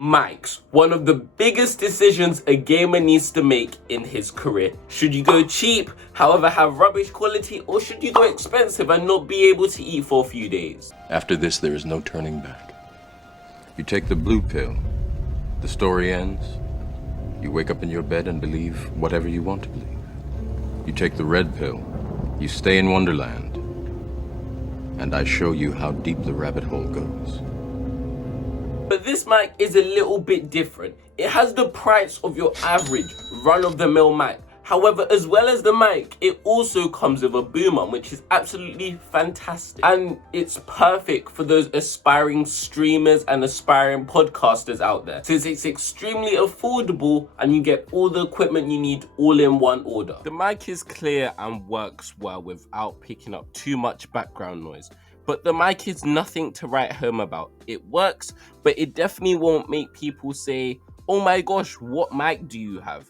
Mics, one of the biggest decisions a gamer needs to make in his career. Should you go cheap, however have rubbish quality, or should you go expensive and not be able to eat for a few days? After this, there is no turning back. You take the blue pill, the story ends. You wake up in your bed and believe whatever you want to believe. You take the red pill, you stay in Wonderland, and I show you how deep the rabbit hole goes. But this mic is a little bit different. It has the price of your average run-of-the-mill mic. However, as well as the mic, it also comes with a boom arm, which is absolutely fantastic. And it's perfect for those aspiring streamers and aspiring podcasters out there, since it's extremely affordable and you get all the equipment you need all in one order. The mic is clear and works well without picking up too much background noise. But the mic is nothing to write home about. It works, but it definitely won't make people say, oh my gosh, what mic do you have?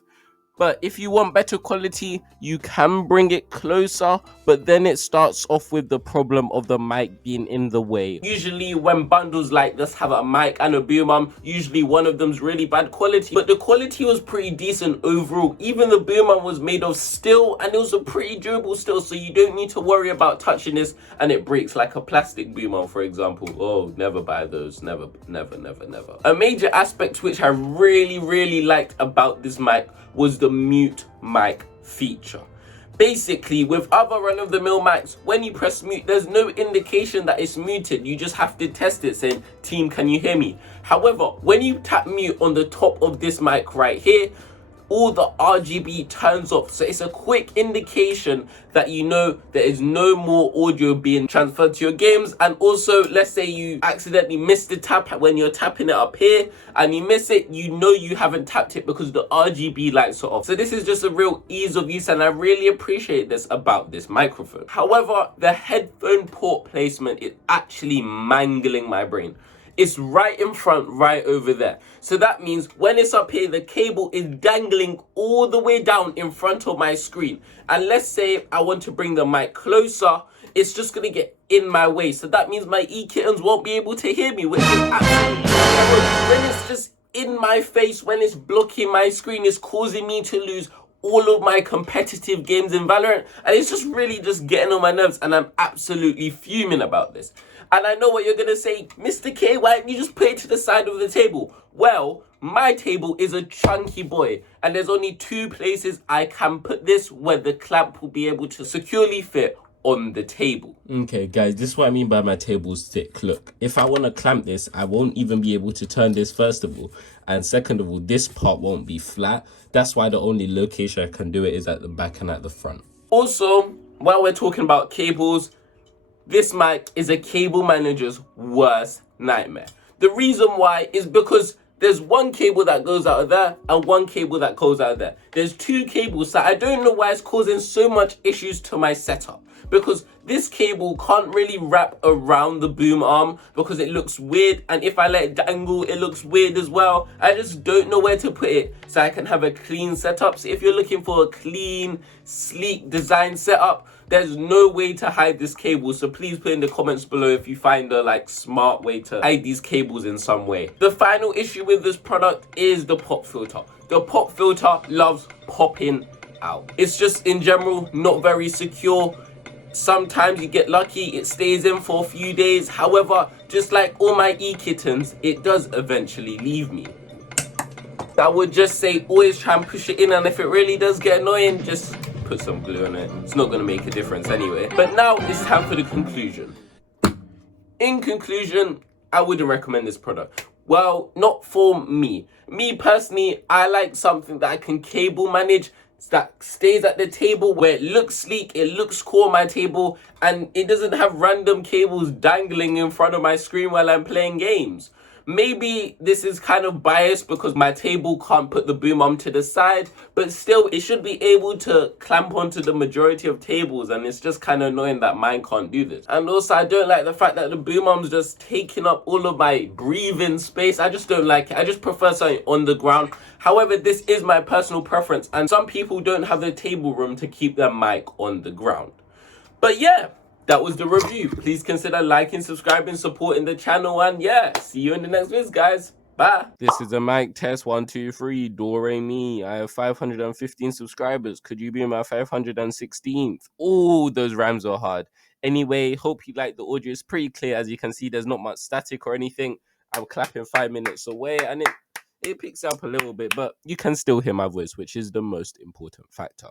But if you want better quality, you can bring it closer, but then it starts off with the problem of the mic being in the way. Usually when bundles like this have a mic and a boom arm, usually one of them's really bad quality, but the quality was pretty decent overall. Even the boom arm was made of steel and it was a pretty durable steel, so you don't need to worry about touching this and it breaks like a plastic boom arm, for example. Oh, never buy those, never. A major aspect which I really liked about this mic was the mute mic feature. Basically, with other run-of-the-mill mics, when you press mute, there's no indication that it's muted. You just have to test it saying, team, can you hear me? However, when you tap mute on the top of this mic right here, all the RGB turns off. So it's a quick indication that you know there is no more audio being transferred to your games. And also, let's say you accidentally missed the tap when you're tapping it up here and you miss it, you know you haven't tapped it because the RGB lights are off. So this is just a real ease of use and I really appreciate this about this microphone. However, the headphone port placement is actually mangling my brain. It's right in front, right over there. So that means when it's up here, the cable is dangling all the way down in front of my screen. And let's say I want to bring the mic closer, it's just going to get in my way. So that means my e-kittens won't be able to hear me, which is absolutely terrible. When it's just in my face, when it's blocking my screen, it's causing me to lose all of my competitive games in Valorant. And it's just really just getting on my nerves and I'm absolutely fuming about this. And I know what you're going to say, Mr. K, why don't you just put it to the side of the table? Well, my table is a chunky boy and there's only two places I can put this where the clamp will be able to securely fit on the table. Okay, guys, this is what I mean by my table's thick. Look, if I want to clamp this, I won't even be able to turn this, first of all. And second of all, this part won't be flat. That's why the only location I can do it is at the back and at the front. Also, while we're talking about cables, this mic is a cable manager's worst nightmare. The reason why is because there's one cable that goes out of there and one cable that goes out of there. There's two cables, so I don't know why it's causing so much issues to my setup. Because this cable can't really wrap around the boom arm because it looks weird, and if I let it dangle, it looks weird as well. I just don't know where to put it so I can have a clean setup. So if you're looking for a clean, sleek design setup, there's no way to hide this cable. So please put in the comments below if you find a smart way to hide these cables in some way. The final issue with this product is the pop filter. The pop filter loves popping out. It's just in general not very secure. Sometimes you get lucky, it stays in for a few days. However, just like all my e-kittens, it does eventually leave me. I would just say always try and push it in, and if it really does get annoying, just put some glue on it. It's not going to make a difference anyway. But now it's time for the conclusion. In conclusion, I wouldn't recommend this product. Well, not for me. Me personally, I like something that I can cable manage, that stays at the table where it looks sleek, it looks cool on my table, and it doesn't have random cables dangling in front of my screen while I'm playing games. Maybe this is kind of biased because my table can't put the boom arm to the side, but still it should be able to clamp onto the majority of tables, and it's just kind of annoying that mine can't do this. And also I don't like the fact that the boom arm's just taking up all of my breathing space. I just don't like it. I just prefer something on the ground. However, this is my personal preference, and some people don't have the table room to keep their mic on the ground. But yeah, that was the review. Please consider liking, subscribing, supporting the channel, and yeah, see you in the next video, guys. Bye. This is a mic test 1, 2, 3. Do re mi. I have 515 subscribers. Could you be my 516th? Oh, those rhymes are hard. Anyway, hope you like the audio. It's pretty clear. As you can see, there's not much static or anything. I'm clapping 5 minutes away, and it picks up a little bit, but you can still hear my voice, which is the most important factor.